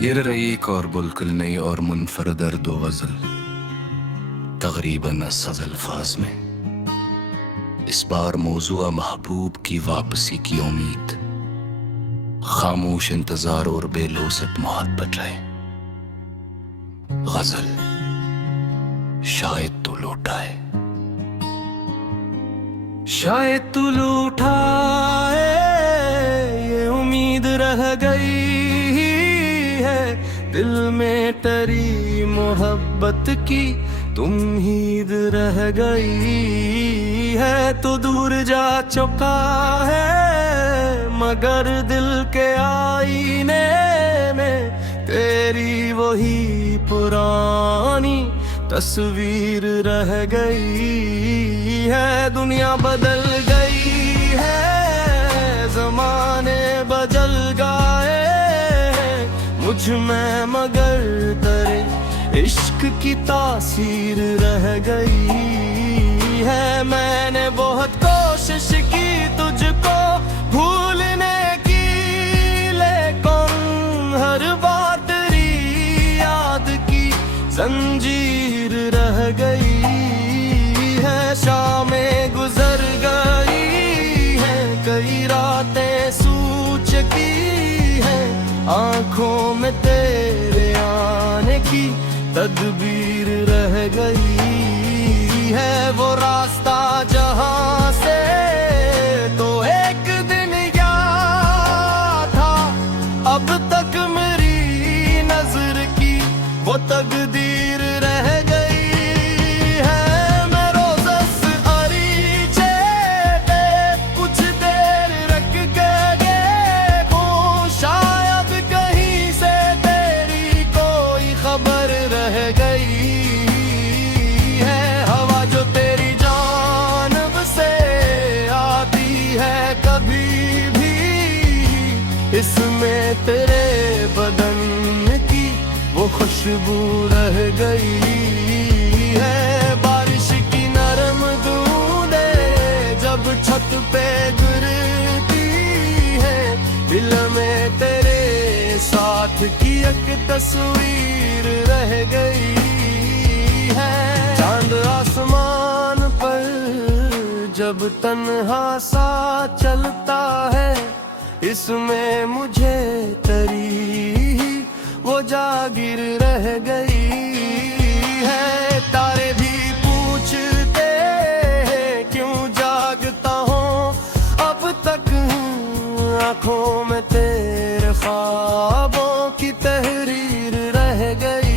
ये रईक और बुलकुल नई और मुनफरद दो गजल तकरीबन 80 अल्फाज में इस बार मौजूआ महबूब की वापसी की उम्मीद, खामोश इंतजार और बेलोसत मोहब्बत रहे। गजल शायद तू लौटा है, शायद तू लूटा है, ये उम्मीद रह गई है दिल में तेरी मोहब्बत की, तुम हीद रह गई है। तो दूर जा चुका है मगर दिल के आईने में तेरी वही पुरानी तस्वीर रह गई है। दुनिया बदल गई है, जमाने बदल गए मुझ में मगर तेरे इश्क की तासीर रह गई है। मैंने बहुत कोशिश की तुझको भूलने की, लेकिन हर बार तेरी याद की जंजीर रह गई है। शामें गुजर गई हैं, कई रातें सूझ चुकी हैं, आंखों में तेरे आने की तदबीर रह गई है। वो रास्ता जहां से तो एक दिन याद था, अब तक मेरी नजर की वो तकदीर रह गई है। मैं रोज़ अरीचे पे कुछ देर रख के देखूं, शायद कहीं से तेरी कोई खबर रह गई है। हवा जो तेरी जानब से आती है कभी भी, इसमें तेरे बदन की वो खुशबू रह गई है। बारिश की नरम बूंदें जब छत पे गिरती है, दिल में तेरे साथ की एक तस्वीर रह गई है। चांद आसमान पर जब तन्हा सा चलता है, इसमें मुझे तेरी वो जागिर रह गई है। तारे भी पूछते हैं क्यों जागता हूँ अब तक, आंखों में तेरे ख्वाबों की तहरीर रह गई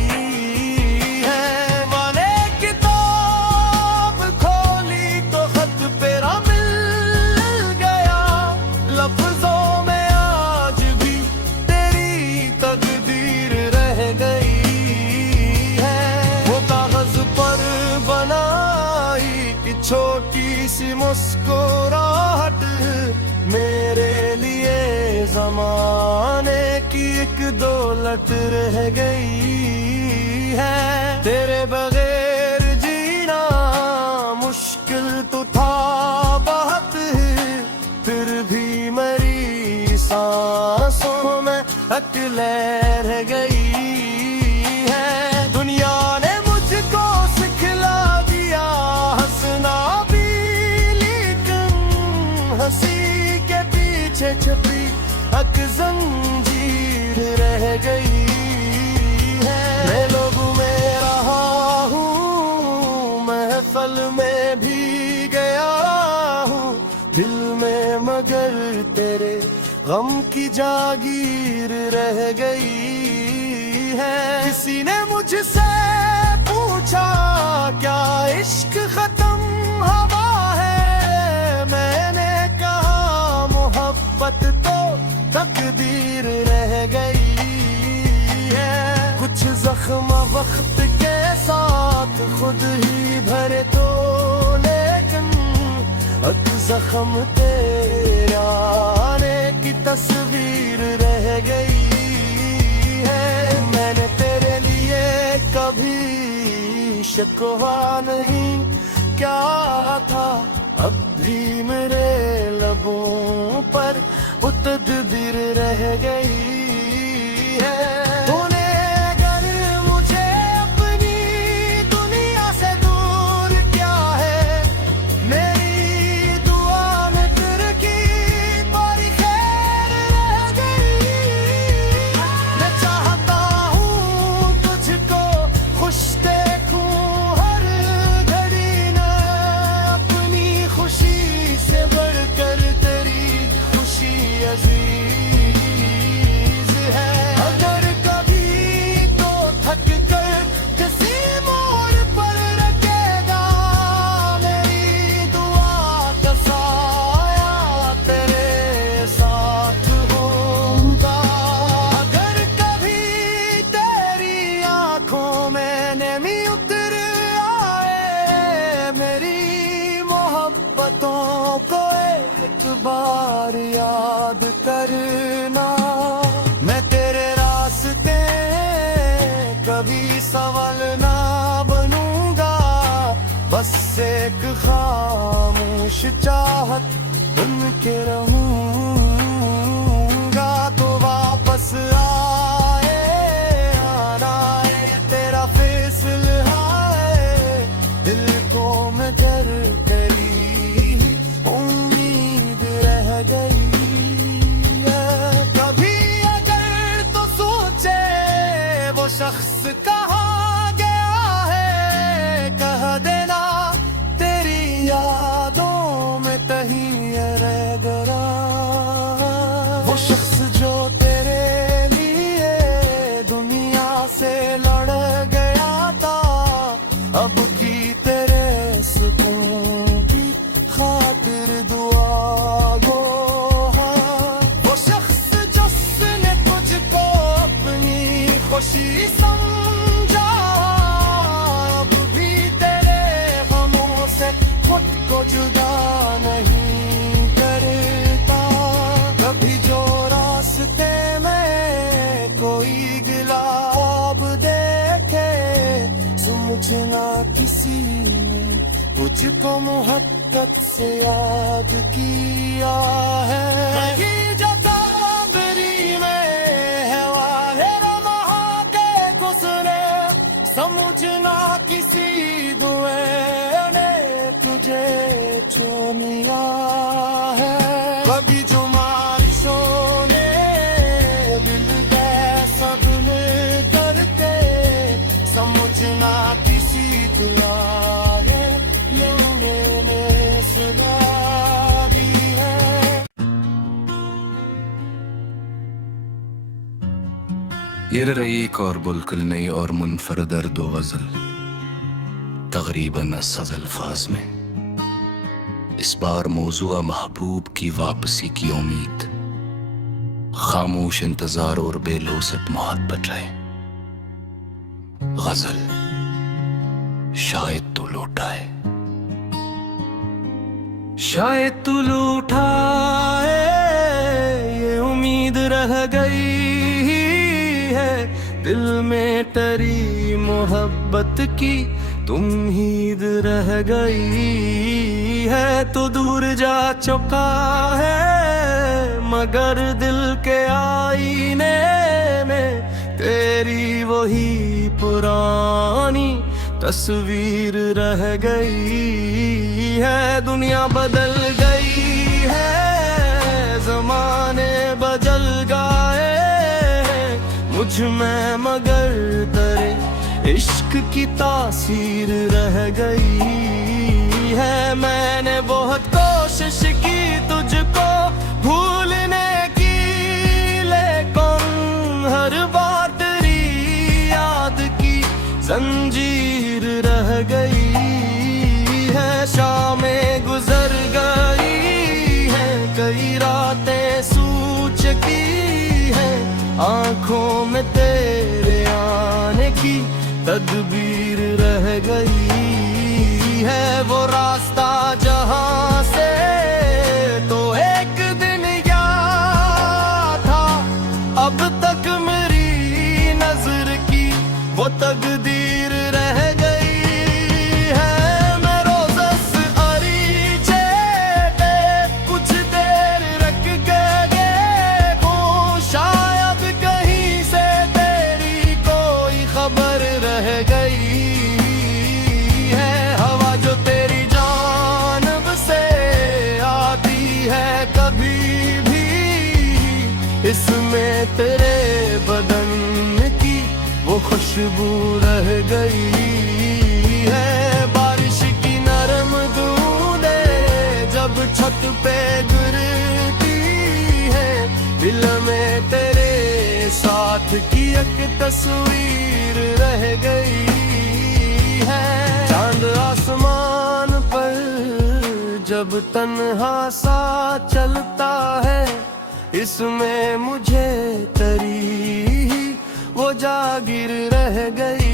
है। मैंने किताब खोली तो खत पेरा मिल गया, लफ्जों में आज भी तेरी तकदीर रह गई है। वो कागज पर बनाई कि छोटी सी मुस्कुराहट मेरे लिए ज़माने की एक दौलत रह गई है। तेरे बगैर जीना मुश्किल तो था बहुत, फिर भी मेरी सांसों में अकेले रह गई है। दुनिया ने मुझको सिखला दिया हंसना भी, लेकिन हंसी के पीछे छुपी एक जंजीर रह गई है। मैं लोगों में रहा हूँ, महफल में भी गया हूँ, दिल में मगर तेरे गम की जागीर रह गई है। किसी ने मुझसे पूछा क्या इश्क खत्म हवा है, मैंने कहा मोहब्बत तो तकदीर रह गई है। कुछ जख्म वक्त के साथ खुद ही भरे तो, लेकिन एक जख्म तेरे आने की तस्वीर रह गई है। मैंने तेरे लिए कभी शिकवा नहीं क्या था, अब भी मेरे लबों पर वो तकदीर रह गई है। याद करना। मैं तेरे रास्ते कभी सवाल ना बनूंगा, बस एक खामोश चाहत बन के रहूंगा। तो वापस आए आना है तेरा फैसला है, दिल को मैं कर गई उम्मीद रह गई है। कभी अगर तो सोचे वो शख्स कहाँ गया है, कह देना तेरी यादों में कहीं रह गया। वो शख्स जो तेरे लिए दुनिया से लड़ गया था, अब की तेरे सुकून की खातिर दुआ गो है। वो शख्स जिसने तुझको अपनी खुशी समझा, अब भी तेरे गमों से खुद को जुदा नहीं करता। कभी जो रास्ते में कोई गुलाब देखे, समझना किसी ने तुझको मोहब्बत से याद किया है। कहीं जो ताबरी में है वाले रमा के गुजरे, समझना किसी दुए ने तुझे चुनिया है। कभी जो बारिशों ने दिल कैसा गुल करके, समझना किसी दुआ ने मैंने सुना दी है। ये रही एक और बुलकुल नई और मुनफरद दो गजल, तकरीबन 80 अल्फाज में। इस बार मौजूआ महबूब की वापसी की उम्मीद, खामोश इंतजार और बेलोसत मोहब्बत रहे। गजल शायद तू लौटा है, शायद तू लूटा है, ये उम्मीद रह गई है दिल में तेरी मोहब्बत की, तुम हीद रह गई है। तो दूर जा चुका है मगर दिल के आईने में तेरी वही पुरानी तस्वीर रह गई है। दुनिया बदल गई है, जमाने बदल गए मुझ में, मगर तेरे इश्क की तासीर रह गई है। मैंने बहुत कोशिश की तुझको भूलने की, लेकिन हर बार तेरी याद की जंजीर रह गई है। शामें गुजर गई है, कई रातें सूझ चुकी है, आंखों में तेरे आने की तदबीर रह गई है। वो रास्ता जहां से तो एक दिन याद था, अब तक मेरी नजर की वो तकदीर रह गई है। मैं रोज़स अरीचे पे कुछ देर रख गए हूँ, शायद कहीं से तेरी कोई खबर रह गई है। हवा जो तेरी जानब से आती है कभी भी, इसमें तेरे बदन की वो खुशबू रह गई है। बारिश की नरम बूंदें जब छत पे गिरती है, दिल में तेरे साथ की एक तस्वीर रह गई है। चांद आसमान पर जब तन्हा सा चलता है, इसमें मुझे तेरी वो जागिर रह गई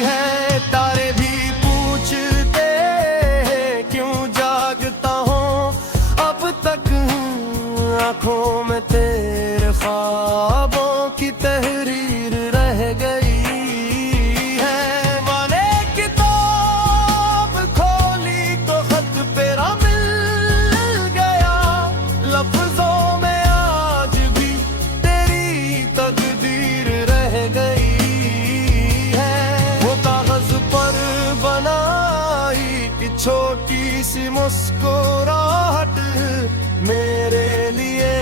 है। तारे भी पूछते हैं क्यों जागता हूँ अब तक आंखों में तेरे ख्वाबों की तहरीर रह गई है। मैंने किताब खोली तो खत तेरा मिल गया, लफ्जों में आज भी तेरी तकदीर रह गई है। वो कागज पर बनाई कि छोटी सी मुस्कुराहट मेरे लिए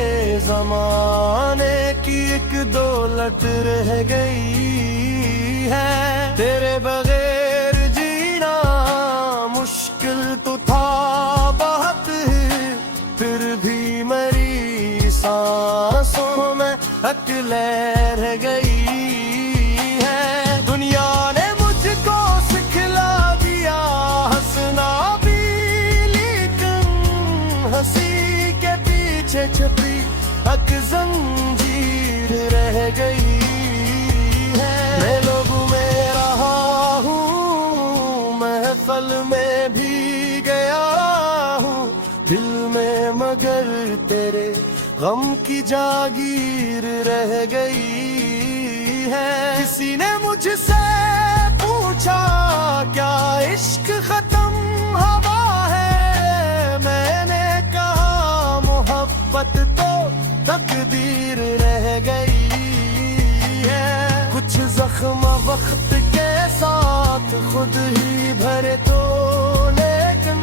ज़माने की एक दौलत रह गई है। तेरे बगैर जीना मुश्किल तो था बहुत, फिर भी मेरी सांसों में अकेले रह गई है। दुनिया ने मुझको सिखला दिया हंसना भी, लेकिन हंसी के पीछे छपी एक जंजीर रह गई है। मैं लोगों में रहा हूँ, महफल में भी गया हूँ, दिल में मगर तेरे गम की जागीर रह गई है। किसी ने मुझसे पूछा क्या इश्क खत्म हवा है, मैंने कहा मोहब्बत तो तकदीर रह गई है। कुछ जख्म वक्त के साथ खुद ही भरे तो, लेकिन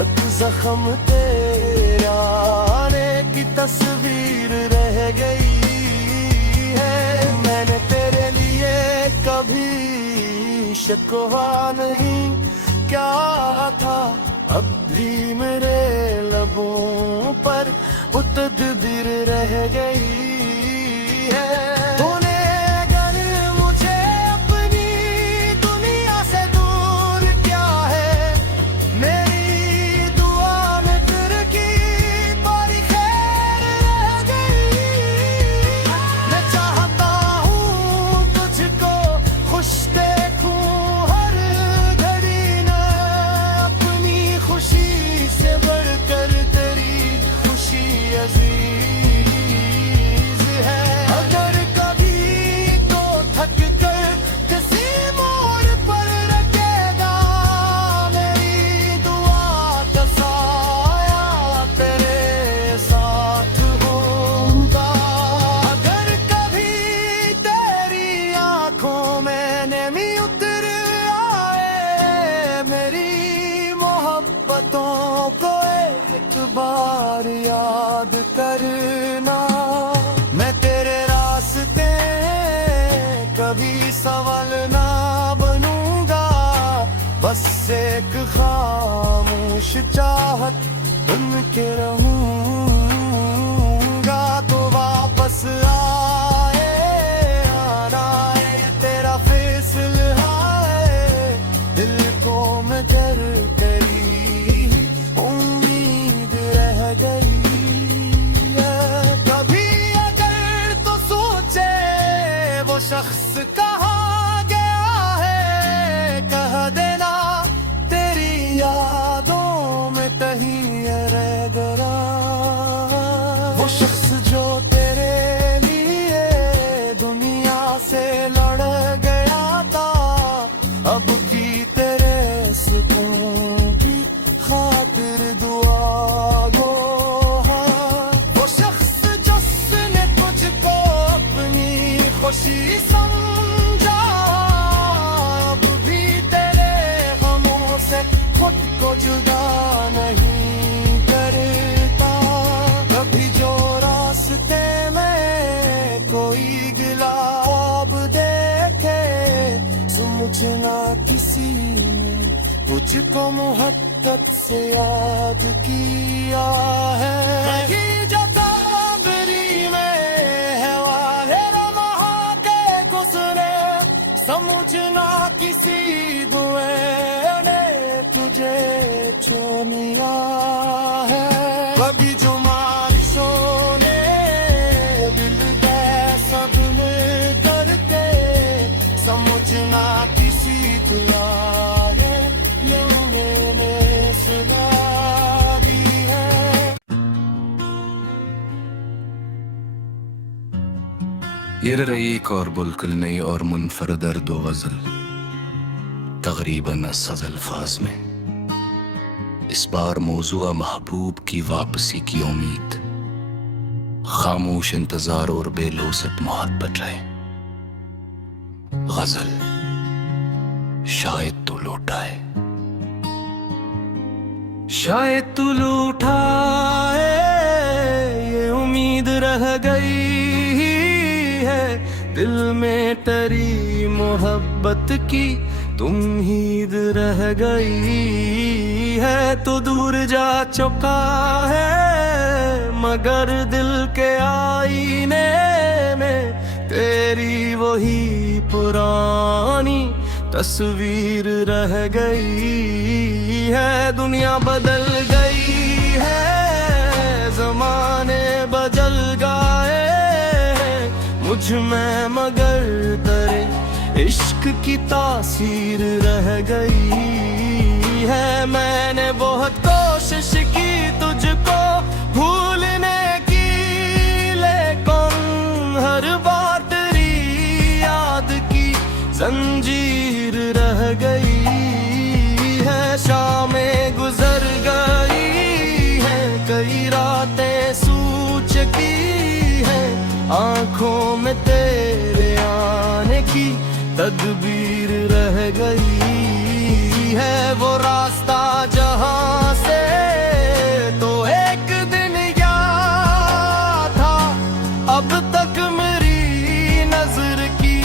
एक जख्म तेरा आने की तस्वीर रह गई है। मैंने तेरे लिए कभी शिकवा नहीं क्या था, अब भी मेरे लबों पर वो तकदीर रह गई है। तूने अगर मुझे अपनी दुनिया से दूर किया है, मेरी दुआ में फिर की बारी खैर रह गई। मैं चाहता हूँ तुझको खुश देखूं हर घड़ी न, अपनी खुशी से बढ़कर तेरी खुशी अजीज है। अगर कभी तो थक कर किसी मोड़ पर रखेगा, मेरी दुआ का साया तेरे साथ होगा। अगर कभी तेरी आंखों में नमी उतर आए, मेरी मोहब्बतों को एक बार याद करना। मैं तेरे रास्ते कभी सवाल ना बनूंगा, बस एक खामोश चाहत बन के रहूंगा। तो वापस आए आना है तेरा फैसला है, दिल को मगर तेरी उम्मीद रह गई है। कभी अगर तो सोचे वो शख्स कहाँ गया है, कह देना तेरी यादों में कहीं रह गया। वो शख्स जो तेरे लिए दुनिया से लड़ गया था, अब की तेरे सुकून की खातिर दुआ गो है। वो शख्स जिसने तुझको अपनी खुशी समझा, अब भी तेरे गमों से खुद को जुदा नहीं करता। कभी जो रास्ते में कोई गिला ख्वाब देखे, समझना किसी ने तुझको मोहब्बत से याद किया है। कहीं जो ताबरी में है वाहे रमा के गुजरे, समझना किसी दुए ने तुझे चुनिया है। कभी जो बारिशों ने दिल के सब में करके, समझना किसी दुआ ने मैंने सुना दी है। ये रईक और बुलकुल नई और मुनफरदर दो गजल तकरीबन 80 अल्फाज में। इस बार मौजूआ महबूब की वापसी की उम्मीद, खामोश इंतजार और बेलोसत मोहब्बत है। गजल शायद तू लौटा है, शायद तू लूटा है, ये उम्मीद रह गई है दिल में तेरी मोहब्बत की, तुम हीद रह गई है। तो दूर जा चुका है मगर दिल के आईने में तेरी वही पुरानी तस्वीर रह गई है। दुनिया बदल गई है, जमाने बदल गए मुझ में मगर तेरे इश्क की तासीर रह गई है। मैंने बहुत कोशिश की तुझको भूलने की, लेकिन हर बार तेरी याद की जंजीर रह गई है। शामें गुजर गई है, कई रातें सूझ की है, आंखों में तेरे आने की तदबीर रह गई है। वो रास्ता जहां से तो एक दिन याद था, अब तक मेरी नजर की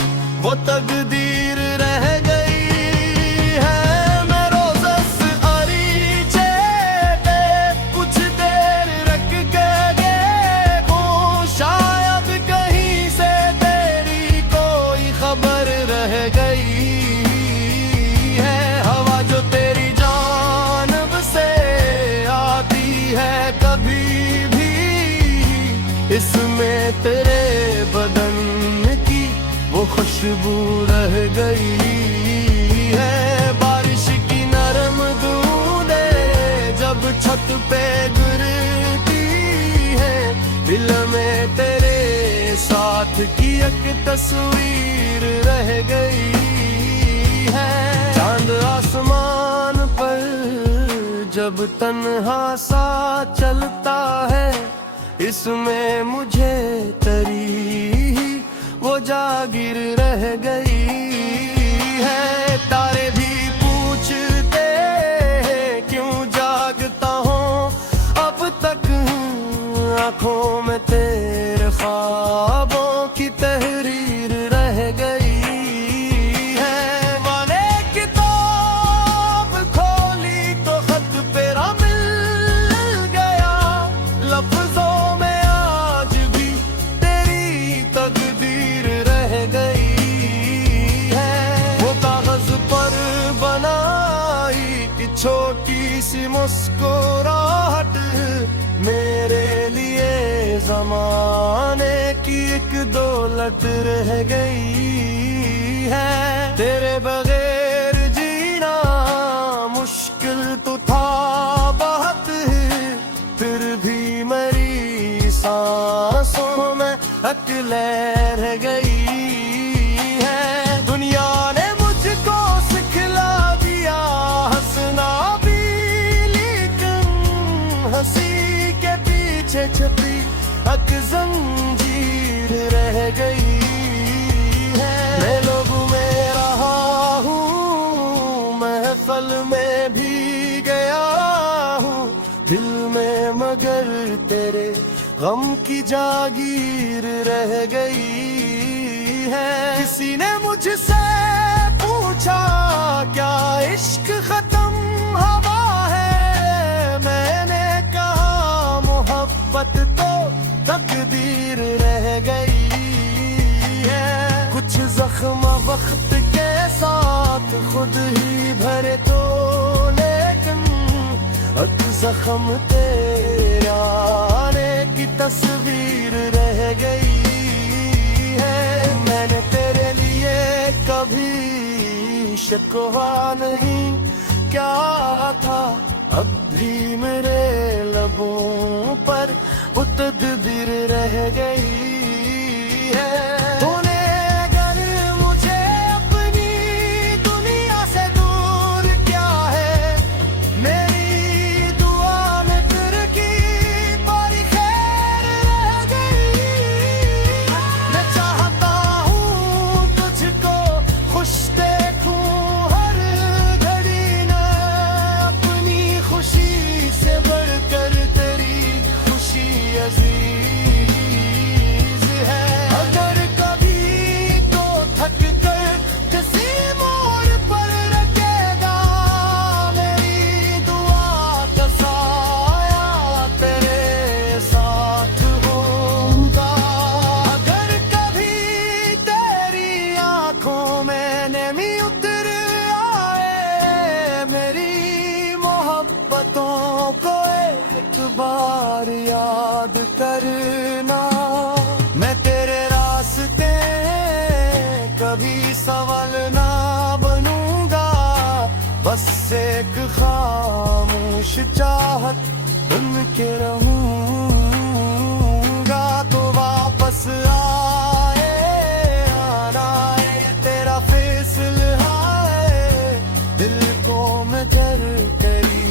वो तकदीर रह गई है। मैं रोज़स अरीचे पे कुछ देर रख के हूँ, शायद कहीं से तेरी कोई खबर रह गई है। हवा जो तेरी जानब से आती है कभी भी, इसमें तेरे बदन की वो खुशबू रह गई है। बारिश की नरम बूंदें जब छत पे गिरती है, दिल में तेरे साथ की एक तस्वीर रह गई है। चांद आसमान पर जब तन्हा सा चलता है, इसमें मुझे तेरी वो जागिर रह गई है। तारे भी पूछते हैं क्यों जागता हूँ अब तक, आंखों में तेरे ख्वाबों की तहरीर रह गई है। मैंने किताब खोली तो खत पेरा मिल गया, लफ्जों में आज भी तेरी तकदीर रह गई है। वो कागज पर बनाई कि छोटी सी मुस्कुराहट मेरे लिए जमाने की एक दौलत रह गई है। तेरे बगैर जीना मुश्किल तो था बहुत, फिर भी मेरी सांसों में अकेले रह गई है। दुनिया ने मुझको सिखला दिया हंसना भी, लेकिन हंसी के पीछे छपी एक जंजीर रह गई है। मैं लोगों में रहा हूँ, महफल में भी गया हूँ, दिल में मगर तेरे गम की जागीर रह गई है। किसी ने मुझसे पूछा क्या इश्क खत्म हवा है, मैंने कहा मोहब्बत तो तकदीर रह गई है। कुछ जख्म वक्त के साथ खुद ही भरे तो, लेकिन एक जख्म तेरे आने की तस्वीर रह गई है। मैंने तेरे लिए कभी शिकवा नहीं क्या था, अब भी मेरे लबों पर वो तकदीर रह गई है। अजीज है। अगर कभी तो थक कर किसी मोड़ पर रखेगा, मेरी दुआ का साया तेरे साथ होगा। अगर कभी तेरी आंखों में नमी उतर आए, मेरी मोहब्बतों को एक बार याद करना। मैं तेरे रास्ते कभी सवाल ना बनूंगा, बस एक खामोश चाहत बन के रहूंगा। तो वापस आए आना है तेरा फैसला है, दिल को मैं डर करी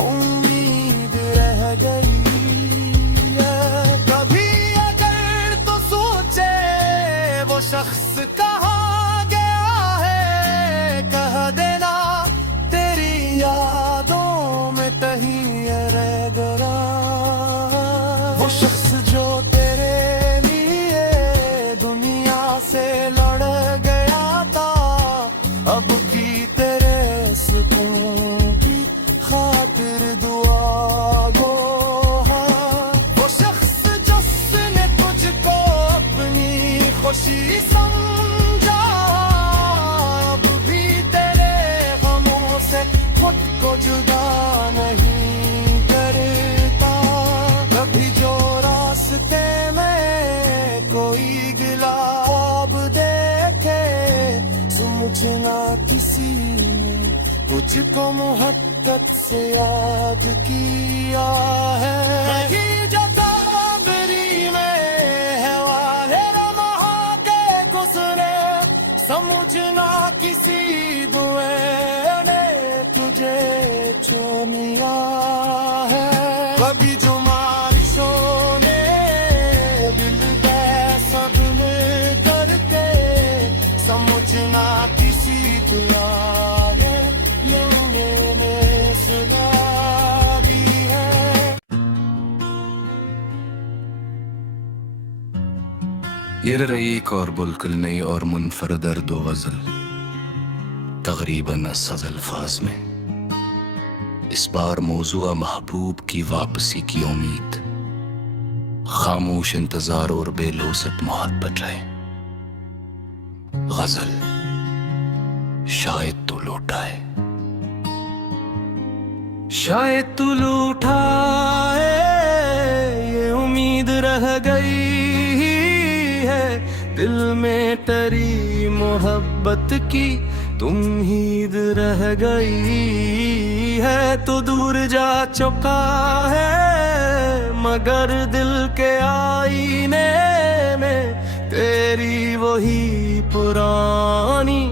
उम्मीद रह गई है। कभी अगर तो सोचे वो शख्स कहाँ गया है, कह देना तेरी यादों में कहीं है रह गया। वो शख्स जो तेरे लिए दुनिया से लड़ गया था, अब भी तेरे सुकून की खातिर दुआ गो है। वो शख्स जिसने तुझको अपनी खुशी समझा, अब भी तेरे गमों से खुद को जुदा नहीं करता। कभी जो रास्ते में कोई गुलाब देखे, समझना किसी ने तुझको मोहब्बत से याद किया है। कहीं जो ताबरी में है वाले रमा के गुजरे, समझना किसी दुए ने तुझे चुनिया है। कभी जो बारिशों ने दिल कैसा गुम करके, समझना किसी दुआ ने मैंने सुना दी है। ये रही एक और बुलकुल नई और मुनफरद दो गजल, तकरीबन 80 अल्फाज में। इस बार मौजूआ महबूब की वापसी की उम्मीद, खामोश इंतजार और बेलोसत मोहब्बत है। गजल शायद तू लौटा है, शायद तू लूटा है, ये उम्मीद रह गई है दिल में टरी मोहब्बत की, तुम हीद रह गई है। तो दूर जा चुका है मगर दिल के आईने में तेरी वही पुरानी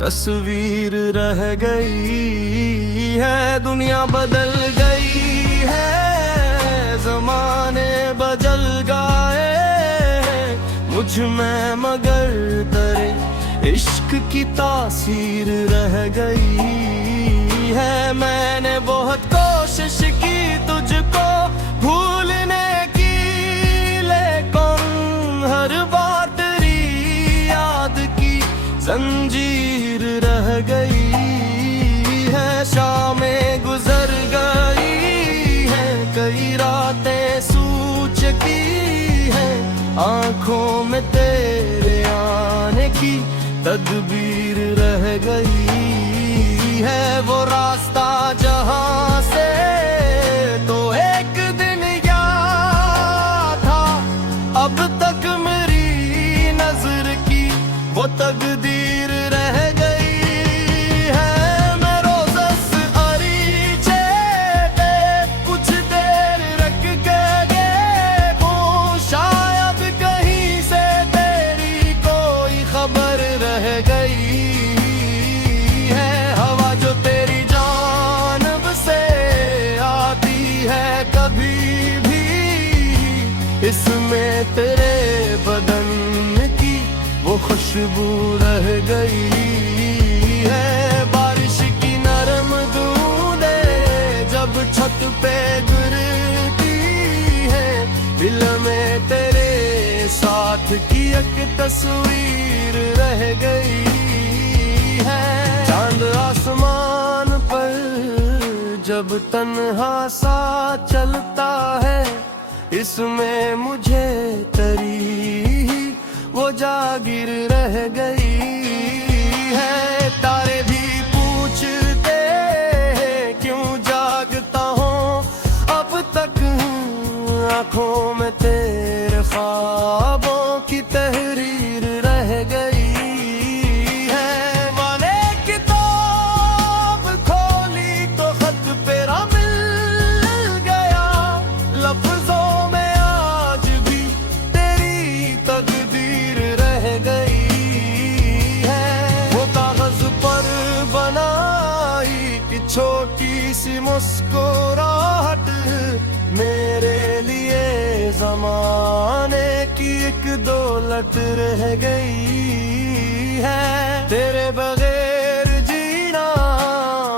तस्वीर रह गई है। दुनिया बदल गई है, जमाने बदल गए हैं मुझ में, मगर तेरे इश्क की तासीर रह गई है। मैंने बहुत कोशिश की तुझको भूलने की, लेकिन हर बार तेरी याद की जंजीर रह गई है। शामें गुजर गई है, कई रातें सूझ की है, आंखों में तेरे आने की तदबीर रह गई है। वो रास्ता जहां से तो एक दिन गया था, अब तक मेरी नजर की वो तकदीर रह गई है। मैं रोज़स अरीचे पे कुछ देर रख के देखूं, शायद कहीं से तेरी कोई खबर रह गई है। हवा जो तेरी जानब से आती है कभी भी, इसमें तेरे बदन की वो खुशबू रह गई है। बारिश की नरम बूंदें जब छत पे गिरती है, साथ की एक तस्वीर रह गई है। चांद आसमान पर जब तन्हा सा चलता है, इसमें मुझे तेरी वो जागीर रह गई है। तारे भी पूछते हैं क्यों जागता हूँ अब तक, आँखों में तेरे ख्वाबों की तहरीर रह गई है। मैंने किताब खोली तो खत पेरा मिल गया, लफ्जों में आज भी तेरी तकदीर रह गई है। वो कागज पर बनाई कि छोटी सी मुस्कुराहट मेरे लिए ज़माने की एक दौलत रह गई है। तेरे बगैर जीना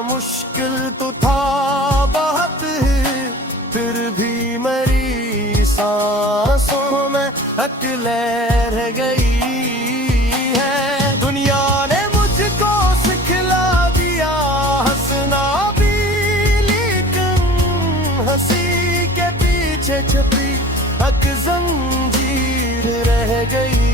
मुश्किल तो था बहुत, फिर भी मेरी सांसों में अकेले रह गई है। दुनिया ने मुझको सिखला दिया हंसना भी, लेकिन हंसी के पीछे छुपी एक जंजीर रह गई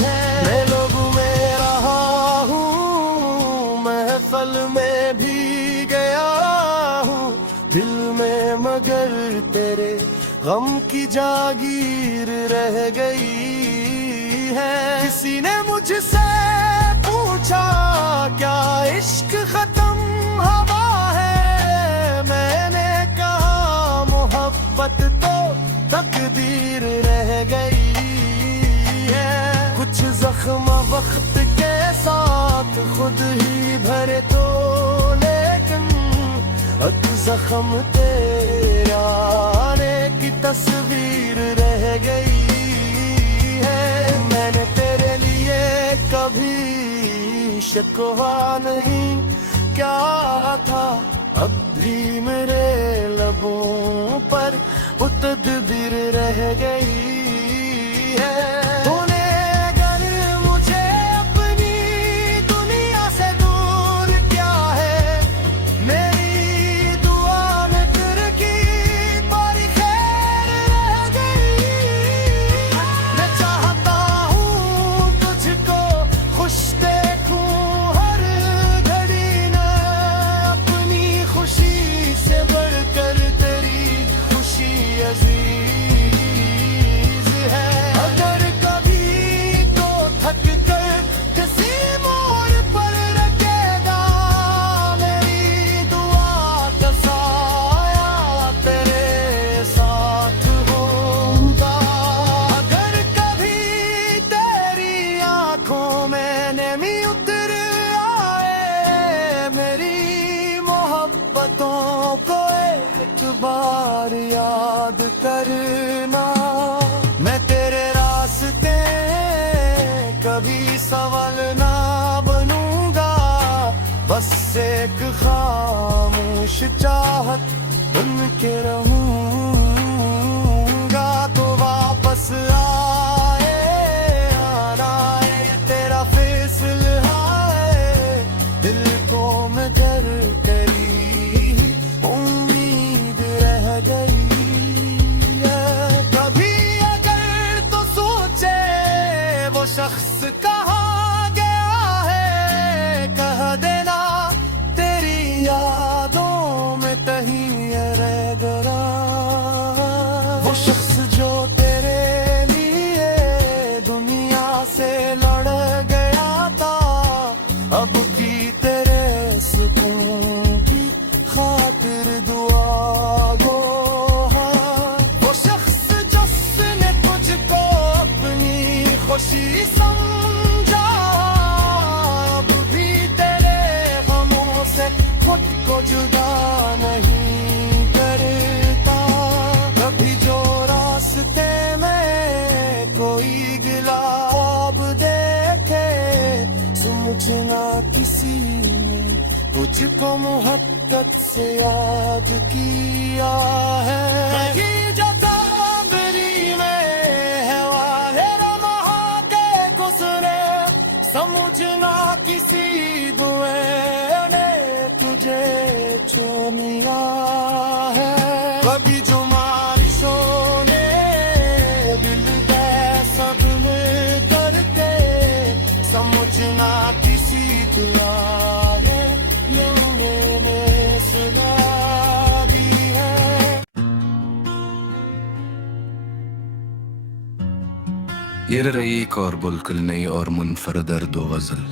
है। मैं लोगों में रहा हूँ, महफल में भी गया हूँ, दिल में मगर तेरे गम की जागीर रह गई है। किसी ने मुझसे पूछा क्या इश्क खत्म हवा है, मैंने कहा मोहब्बत तो तकदीर रह गई है। कुछ जख्म वक्त के साथ खुद ही भरे तो, लेकिन एक जख्म तेरे आने की तस्वीर रह गई है। मैंने तेरे लिए कभी शिकवा नहीं क्या था, अब भी मेरे लबों पर वो तदबीर रह गई है। तूने अगर मुझे अपनी दुनिया से दूर किया है, मेरी दुआ में तेरे की बारी खैर रह गई। मैं चाहता हूँ तुझको खुश देखूं हर घड़ी न, अपनी खुशी से बढ़कर तेरी खुशी अजीज है। अगर कभी तो थक कर किसी मोड़ पर रखेगा, मेरी दुआ का साया तेरे साथ होगा। अगर कभी तेरी आंखों में नमी उतर आए, मेरी मोहब्बतों को एक बार याद करना। मैं तेरे रास्ते कभी सवाल ना बनूंगा, बस एक खामोश चाहत बन के रहूंगा। तो वापस आए आना है तेरा फैसला है, दिल को मैं डर करी उम्मीद रह गई है। कभी अगर तो सोचे वो शख्स कहाँ गया है, कह देना तेरी यादों में कहीं रह गया। वो शख्स जो तेरे लिए दुनिया से लड़ गया था, अब भी तेरे सुकून की खातिर दुआ गो है। वो शख्स जिसने तुझको अपनी खुशी समझा, अब भी तेरे गमों से खुद को जुदा नहीं करता। कभी जो रास्ते में कोई गिला अब देखे, समझना किसी ने तुझको मोहब्बत से याद किया है। कहीं जो ताबरी में है वाले ये रईक और बुलकुल नई और मुनफरद दो गजल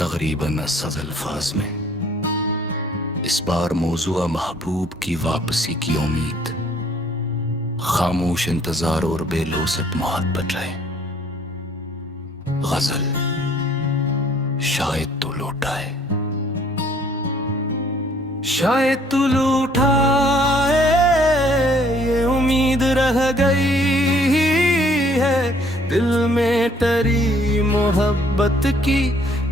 तकरीबन 80 अल्फाज में। इस बार मौजूआ महबूब की वापसी की उम्मीद, खामोश इंतजार और बेलोसत मोहब्बत रहे। गजल शायद तू लौटा है, शायद तू लूटा है, ये उम्मीद रह गई है दिल में टरी मोहब्बत की,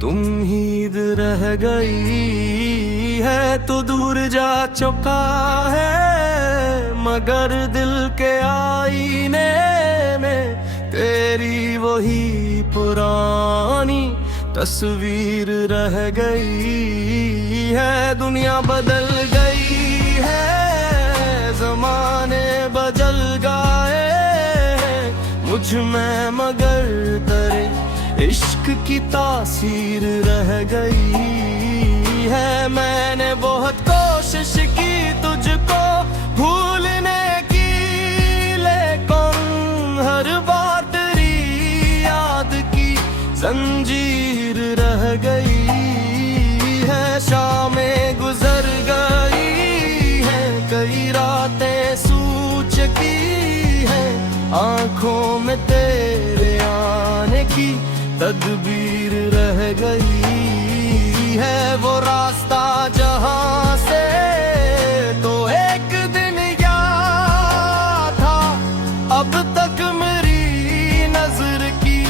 तुम हीद रह गई है। तो दूर जा चुका है मगर दिल के आईने में तेरी वही पुरानी तस्वीर रह गई है। दुनिया बदल गई है, जमाने बदल गए हैं मुझ में मगर तेरे इश्क की तासीर रह गई है। मैंने बहुत कोशिश की तुझको भूलने की, लेकिन हर बार तेरी याद की जंजीर रह गई है। शामें गुजर गई हैं, कई रातें सूझ चुकी हैं, आंखों में तेरे आने की तदबीर रह गई है। वो रास्ता जहां से तो एक दिन याद था, अब तक मेरी नजर की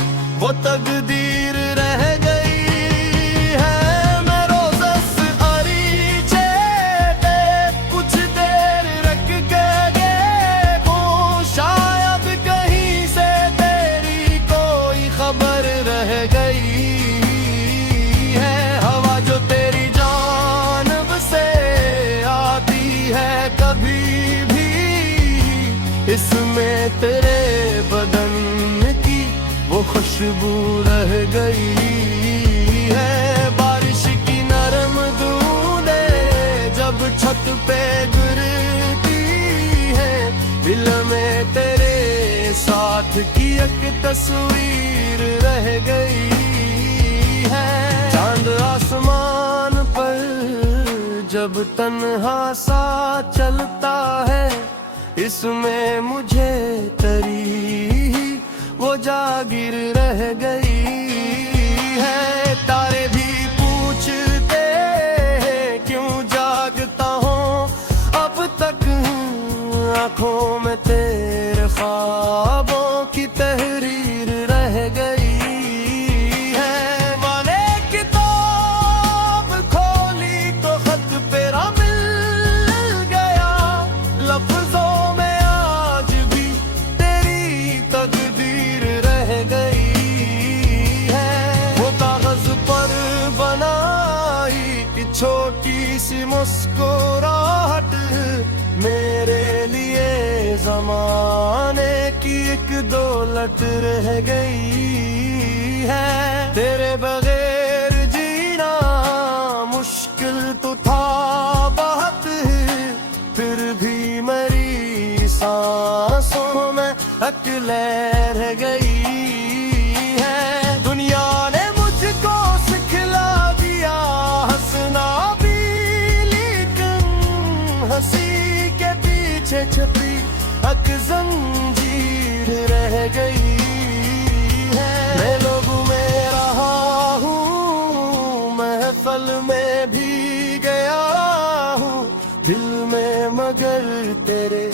वो तकदीर रह गई है। मैं रोज़स अरीचे पे कुछ देर रख गए हूँ, शायद कहीं से तेरी कोई खबर रह गई है। हवा जो तेरी जानब से आती है कभी भी, इसमें तेरे बदन की वो खुशबू रह गई है। बारिश की नरम बूंदें जब छत पे गिरती है, दिल में तेरे साथ की एक तस्वीर रह गई है। चांद आसमान पर जब तन्हा सा चलता है, इसमें मुझे तेरी वो जागिर रह गई है। तारे भी पूछते हैं क्यों जागता हूँ अब तक, आंखों में तेरे ख्वाबों की तहरीर रह गई है। मैंने किताब खोली तो खत पेरा मिल गया, लफ्जों में आज भी तेरी तकदीर रह गई है। वो कागज पर बनाई कि छोटी सी मुस्कुराहट मेरे लिए जमाने की एक दौलत रह गई है। तेरे बगैर जीना मुश्किल तो था बहुत, फिर भी मेरी सांसों में अकेले रह गई है। दुनिया ने मुझको सिखला दिया हंसना भी, लेकिन हंसी के पीछे छपी एक जंजीर रह गई है। मैं लोगों में रहा हूँ, महफल में भी गया हूँ, दिल में मगर तेरे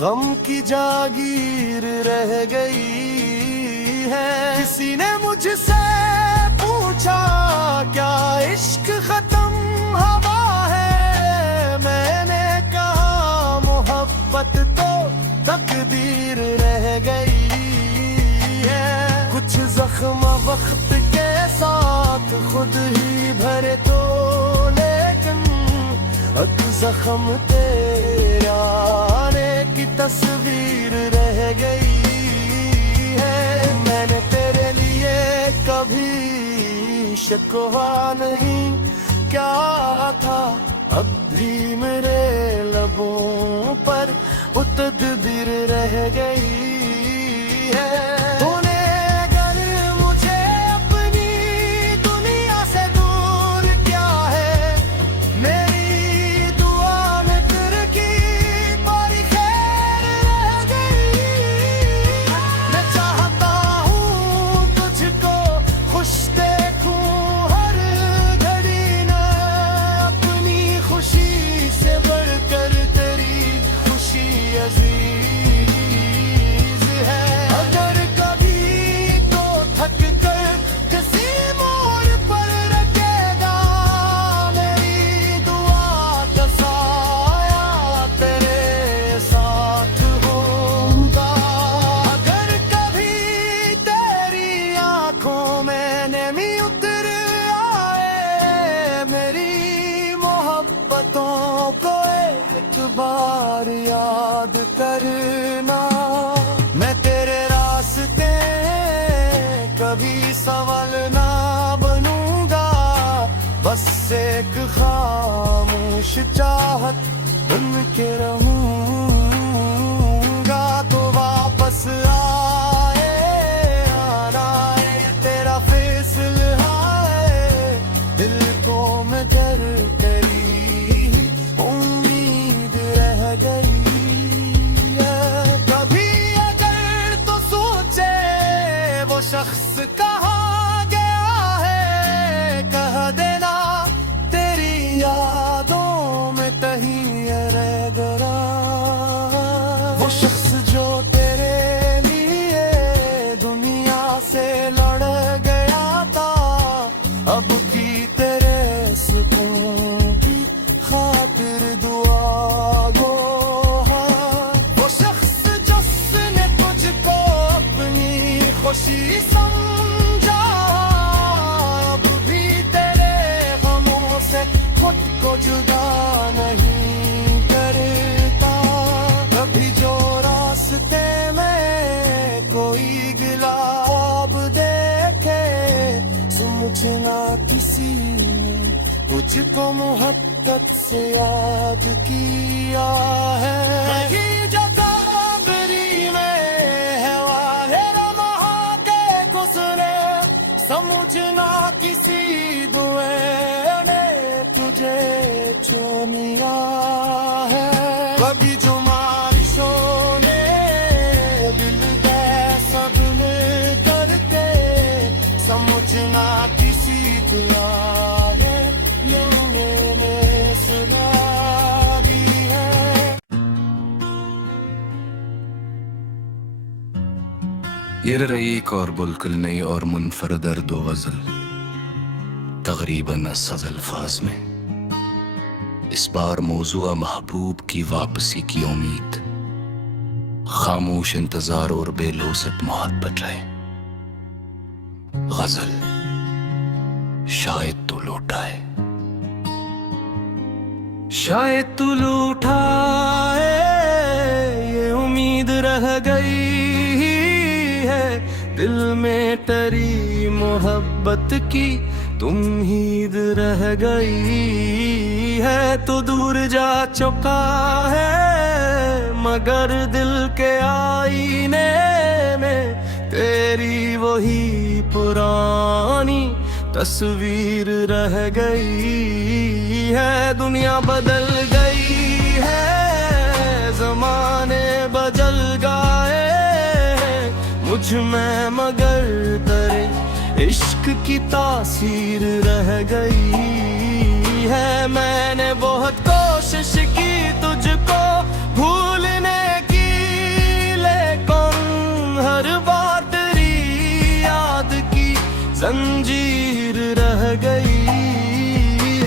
गम की जागीर रह गई है। किसी ने मुझसे पूछा क्या इश्क खत्म हवा है, मैंने कहा मोहब्बत तो तकदीर रह गई है। कुछ जख्म वक्त के साथ खुद ही भरे तो, लेकिन एक जख्म तेरे आने की तस्वीर रह गई है। मैंने तेरे लिए कभी शिकवा नहीं क्या था, अब भी मेरे लबों पर वो तकदीर रह गई है। एक खामोश चाहत बन के रहूंगा तो वापस आए आना है तेरा फैसला है दिल को मैं डर गई उम्मीद रह गई है कभी अगर तो सोचे वो शख्स कहाँ गया है कह देना तेरी यादों में कहीं रह गया वो शख्स जो तेरे लिए दुनिया से लड़ गया था अब भी तेरे सुकून की खातिर दुआ गो है वो शख्स जिसने तुझको अपनी खुशी समझा अब भी तेरे गमों से खुद को जुदा नहीं करता कभी जो रास्ते में कोई गिला ख्वाब देखे समझना किसी ने तुझको मोहब्बत से याद किया है कहीं जताबरी में है वाले रमा के गुजरे समझना किसी दुए ने तुझे चुनिया है कभी जो बारिशों ने दिल दे सब मिल करके समझना किसी दुआ ने लौने में सुना दी है ये रईक और बुलकुल नई और मुनफरद दो गजल तकरीबन 80 अल्फाज में इस बार मौजूआ महबूब की वापसी की उम्मीद खामोश इंतजार और बेलोसत मोहब्बत रहे गजल शायद तू लौटाए शायद तू लौटाए ये उम्मीद रह गई है दिल में तेरी मोहब्बत की तुम हीद रह गई है तो दूर जा चुका है मगर दिल के आईने में तेरी वही पुरानी तस्वीर रह गई है दुनिया बदल गई है जमाने बदल गए मुझ में मगर तेरे इश्क की तासीर रह गई है मैंने बहुत कोशिश की तुझको भूलने की लेकिन हर बार तेरी याद की जंजीर रह गई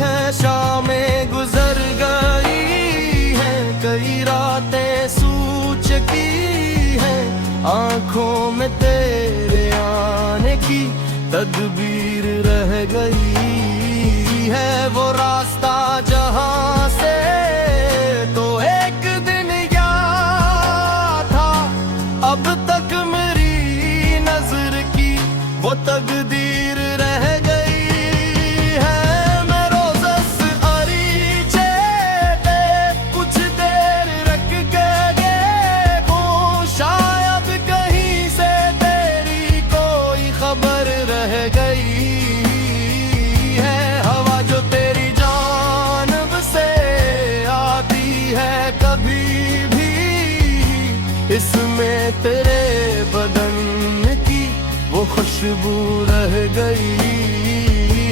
है शामें गुजर गई है कई रातें सूझ की है आंखों में तेरे आने की तदबीर रह गई है वो रास्ता जहां से तो एक दिन याद था अब तक मेरी नजर की वो तकदीर रह गई है मैं रोज़स अरीचे पे कुछ देर रख के हूँ शायद कहीं से तेरी कोई खबर रह गई है हवा जो तेरी जानब से आती है कभी भी इसमें तेरे बदन की वो खुशबू रह गई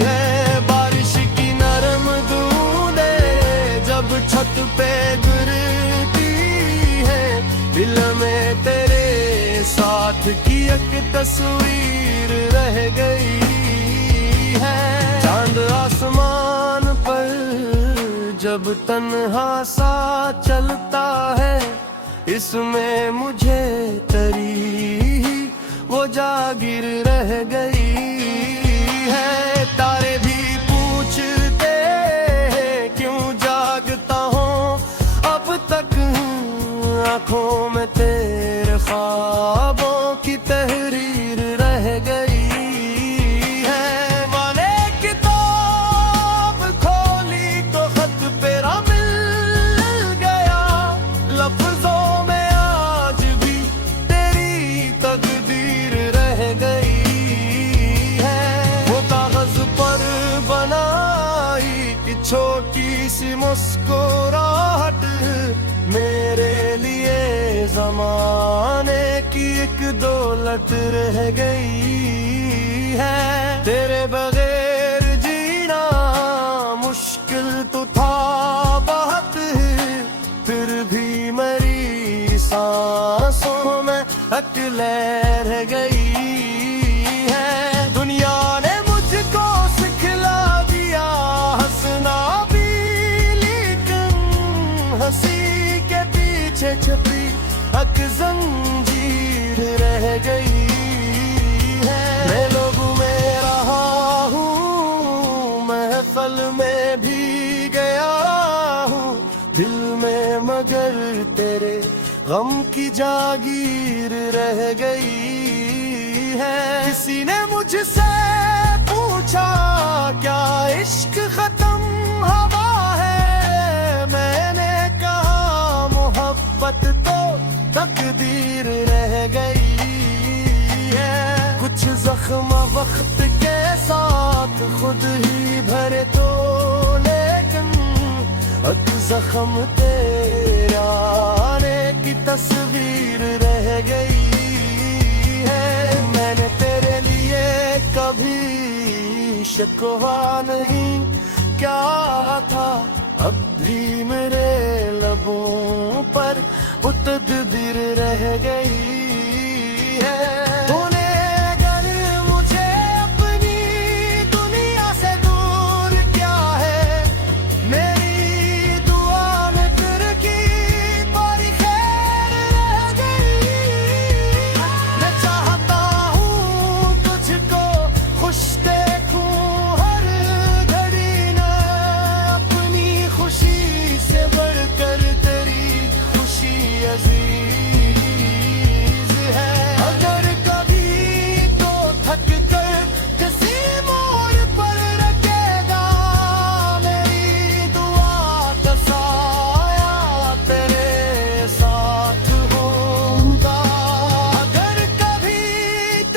है बारिश की नरम बूंदें जब छत पे गिरती है दिल में तेरे साथ की एक तस्वीर रह गई है चांद आसमान पर जब तन्हा सा चलता है इसमें मुझे तेरी वो जागिर रह गई है तारे भी पूछते हैं क्यों जागता हूँ अब तक आंखों में तेरे ख्वाबों की तहरीर रह गई है मैंने किताब खोल मुस्कुराहट मेरे लिए जमाने की एक दौलत रह गई है। तेरे बगैर जीना मुश्किल तो था बहुत, फिर भी मेरी सांसों में अकेले रह गई है। दुनिया ने मुझको सिखला दिया हंसना भी, लेकिन हंसी के पीछे छुपी एक जंजीर रह गई है। मैं लोगों में रहा हूँ, महफल में भी गया हूँ, दिल में मगर तेरे गम की जागीर रह गई है। किसी ने मुझसे पूछा क्या इश्क खत्म हवा है, मैंने कहा मोहब्बत तो तकदीर रह गई है। कुछ जख्म वक्त के साथ खुद ही भरे तो, लेकिन एक जख्म तेरा आने की तस्वीर रह गई है। मैंने तेरे लिए कभी शिकवा नहीं क्या था, अब भी मेरे लबों पर वो तकदीर रह गई है। तूने अगर मुझे अपनी दुनिया से दूर किया है, मेरी दुआ में फिर की बारी खैर रह गई। मैं चाहता हूँ तुझको खुश देखूं हर घड़ी न, अपनी खुशी से बढ़कर तेरी खुशी अजीज है। अगर कभी तो थक कर किसी मोड़ पर रखेगा, मेरी दुआ का साया तेरे साथ होगा। अगर कभी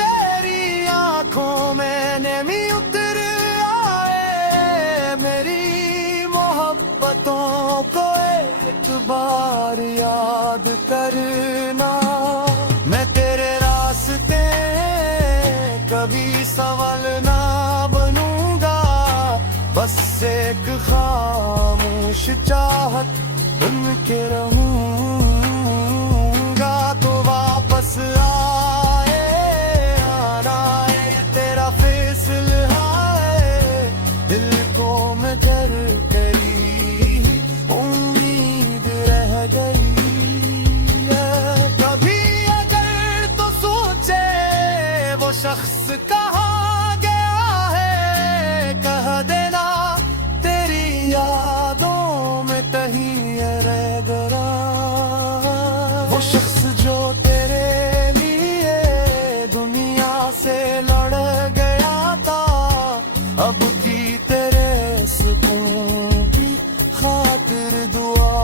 तेरी आंखों में नमी उतर आए, मेरी मोहब्बतों को एक बार याद करना। मैं तेरे रास्ते कभी सवाल ना बनूंगा, बस एक खामोश चाहत बन के रहूंगा। तो वापस आए आना है तेरा फैसला है, दिल को मैं डर तेरी उम्मीद रह गई है। कभी अगर तो सोचे वो शख्स कहाँ गया है, कह देना तेरी यादों में कहीं रह गया। वो शख्स जो तेरे लिए दुनिया से लड़ गया था, अब की तेरे सुकून की खातिर दुआ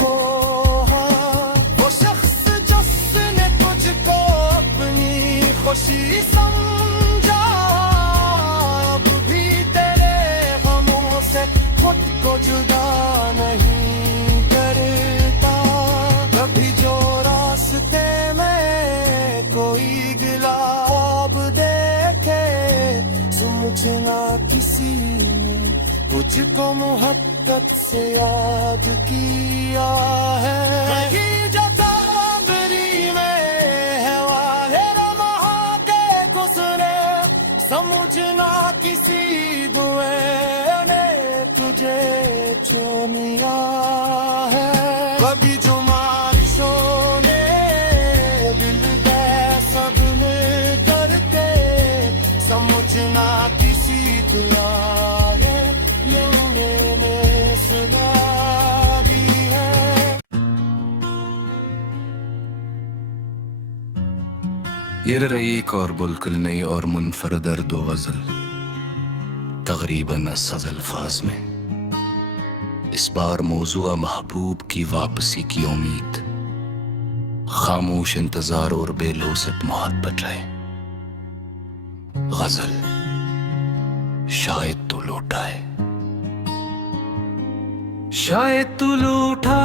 गो है। वो शख्स जिसने तुझको अपनी खुशी समझा, अब भी तेरे गमों से खुद को जुदा नहीं करता। कभी जो रास्ते में कोई गुलाब देखे, समझना किसी ने तुझको मोहब्बत से याद किया है। कहीं जो ताबरी में है वाले रहा के गुजरे, समझना किसी दुए ने तुझे चुन लिया है। कभी जो बारिशों ने दिल सब में करके, समझना किसी दुआए मैंने सुना दी है। ये रईक और बुलकुल नई और मुनफरद दो गजल, तकरीबन 80 अल्फाज में। इस बार मौजूआ महबूब की वापसी की उम्मीद, खामोश इंतजार और बेलोसत मोहब्बत है। गजल शायद तो लौटा है। शायद तू लूटा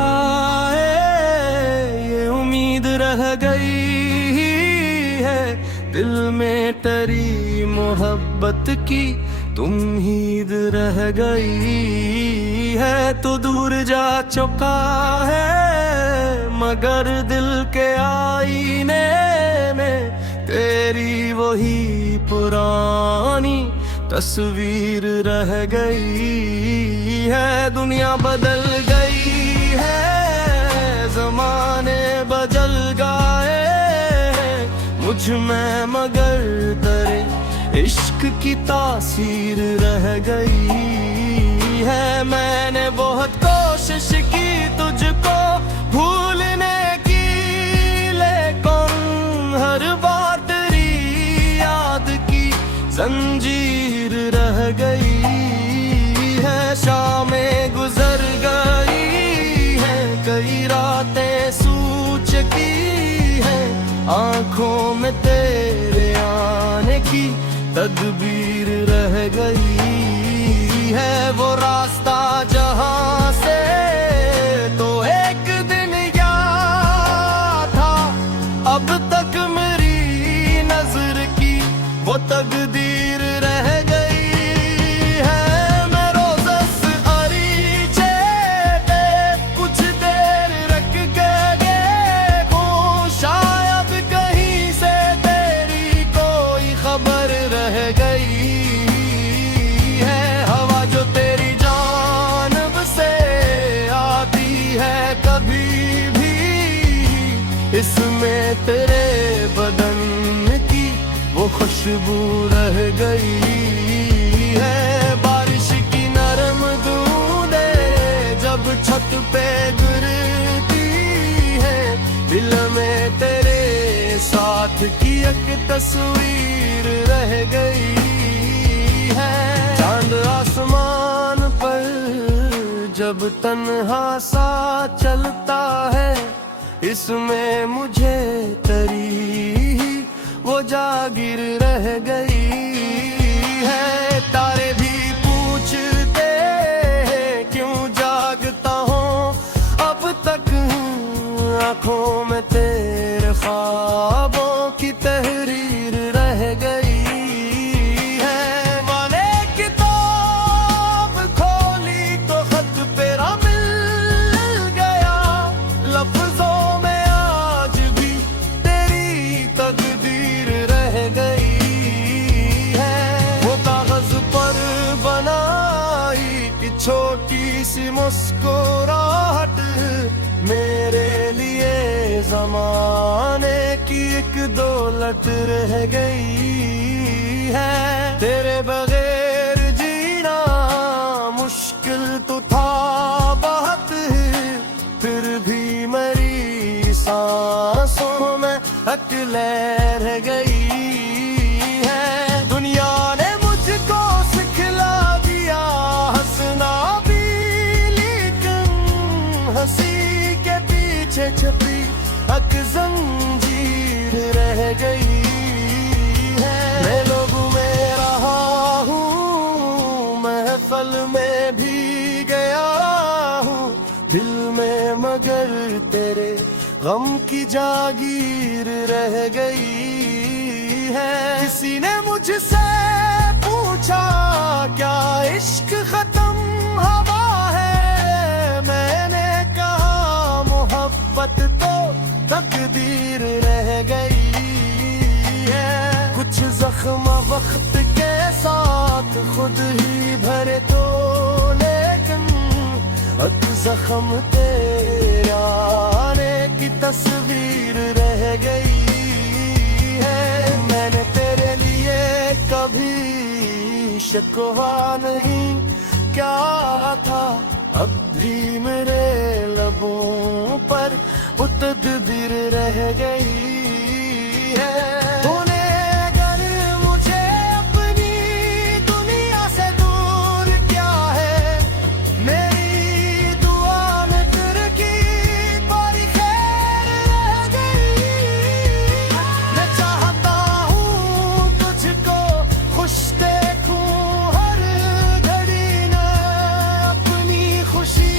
है, ये उम्मीद रह गई है दिल में तेरी मोहब्बत की उम्मीद रह गई है। तो दूर जा चुका है मगर दिल के आईने में तेरी वही पुरानी तस्वीर रह गई है। दुनिया बदल गई है, जमाने बदल गए मुझ में मगर तेरे इश्क की तासीर रह गई है। मैंने बहुत कोशिश की तुझको भूलने की, लेकिन हर बार तेरी याद की जंजीर रह गई है। शामें गुजर गई है, कई रातें सूझ की है, आंखों में तेरे आने की तदबीर रह गई है। वो रास्ता जहां से तो एक दिन याद था, अब तक मेरी नजर की वो तकदीर रह गई है। मैं रोज़स अरीचे पे कुछ देर रख के देखूं, शायद कहीं से तेरी कोई खबर रह गई है। हवा जो तेरी जानब से आती है कभी भी, इसमें तेरे बदन की वो खुशबू रह गई है। बारिश की नरम बूंदें जब छत पे गिरती है, दिल में तेरे साथ की एक तस्वीर रह गई है। चांद आसमान पर जब तन्हा सा चलता है, इसमें मुझे तेरी वो जागिर रह गई है। तारे भी पूछते हैं क्यों जागता हूँ अब तक, आंखों में तेरे ख्वाबों की तहरीर रह गई है। मैंने किताब खोली तो खत तेरा मिल गया, लफ्जों में आज भी तेरी तकदीर रह गई है। वो कागज पर बनाई कि छोटी सी मुस्कुराहट मेरे लिए जमाने की एक दौलत रह गई है। तेरे बगैर जीना मुश्किल तो था बहुत, फिर भी मेरी सांसों में अकेले रह गई है। दुनिया ने मुझको सिखला दिया हंसना भी, लेकिन हंसी के पीछे छपी एक जंजीर रह गई है। मैं लोगों में रहा हूँ, महफल में भी गया हूँ, दिल में मगर तेरे गम की जागीर रह गई है। किसी ने मुझसे पूछा क्या इश्क खत्म हवा है, मैंने कहा मोहब्बत तो तकदीर रह गई है। कुछ जख्म वक्त के साथ खुद ही भरे तो, लेकिन एक जख्म तेरे आने की तस्वीर रह गई है। मैंने तेरे लिए कभी शिकवा नहीं क्या था, अब भी मेरे लबों पर वो तकदीर रह गई है। तूने अगर मुझे अपनी दुनिया से दूर किया है, मेरी दुआ में तेरे की बड़ी खैर रह गई। मैं चाहता हूँ तुझको खुश देखूं हर घड़ी, न अपनी खुशी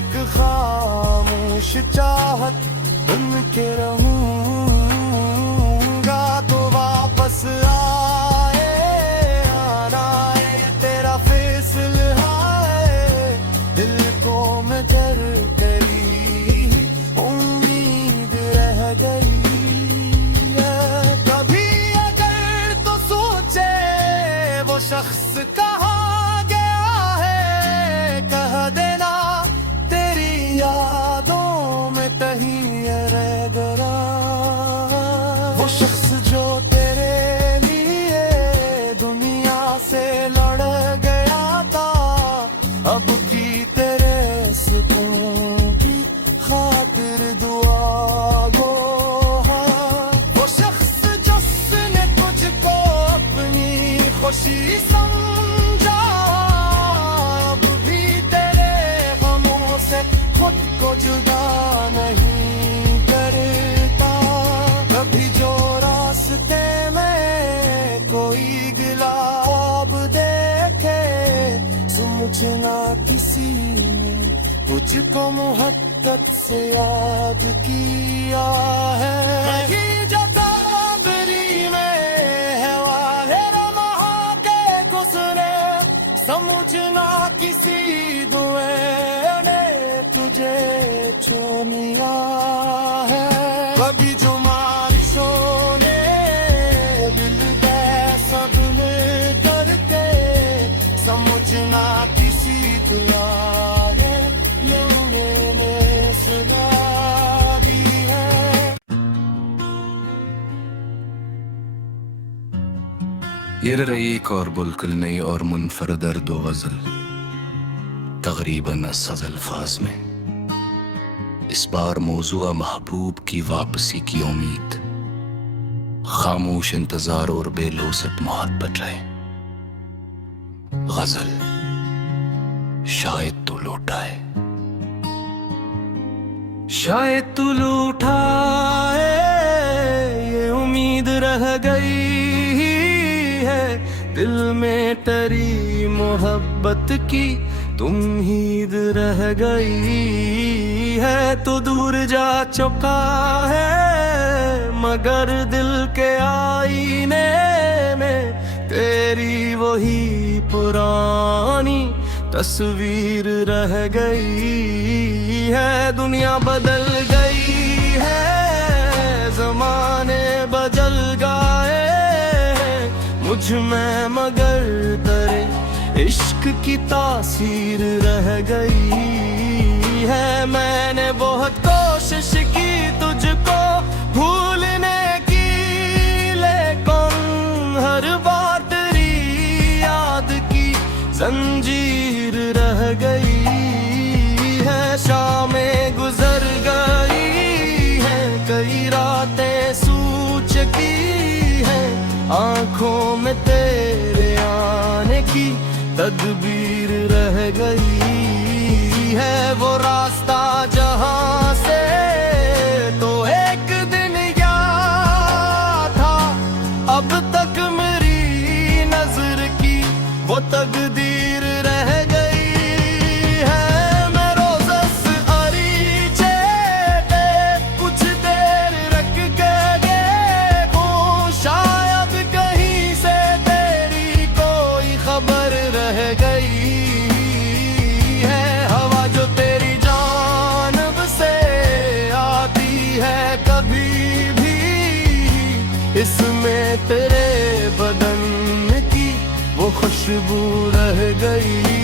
एक खामोश चाहत बन के रहूंगा तो वापस आए आना है तेरा फैसला है दिल को मैं कर तेरी उम्मीद रह गई है कभी अगर तो सोचे वो शख्स कहाँ गया है कह देना तेरी यादों में कहीं रह गया वो शख्स जो तेरे लिए दुनिया से लड़ गया था अब की तेरे सुकून की खातिर दुआ गो वो शख्स जिसने तुझको अपनी खुशी समझा अब भी तेरे गमों से खुद को जुदा नहीं करता कभी जो रास्ते में कोई गुलाब देखे समझना किसी ने तुझको मोहब्बत से याद किया है नहीं जो ताबरी में है वाहे रमा के गुजरे समझना किसी दुए ने तुझे चुनिया है कभी जो बारिशों ने दिल कैसा दिल करके समझना किसी दुआ ने मैंने सुना दी है ये रईक और बुलकुल नई और मुनफरद दो गजल तकरीबन 80 अल्फाज में इस बार मौजूआ महबूब की वापसी की उम्मीद खामोश इंतजार और बेलोसत मोहब्बत रहे गजल शायद तू लौटा है शायद तू लूटा है ये उम्मीद रह गई है दिल में तेरी मोहब्बत की तुम हीद रह गई है तो दूर जा चुका है मगर दिल के आईने में तेरी वही पुरानी तस्वीर रह गई है दुनिया बदल गई है जमाने बदल गए मुझ में मगर तेरे इश्क की तासीर रह गई है मैंने बहुत कोशिश की तुझको भूलने की लेकिन हर बार तेरी याद की जंजीर रह गई है शामें गुजर गई है कई रातें सूच की है आंखों में तेरे आने की तदबीर रह गई है वो रास्ता जहां से तो एक दिन याद था अब तक मेरी नजर की वो तकदीर रह गई है मैं रोज़स अरीचे पे कुछ देर रख गए हूँ शायद कहीं से तेरी कोई खबर रह गई है हवा जो तेरी जानब से आती है कभी भी इसमें तेरे बदन की वो खुशबू रह गई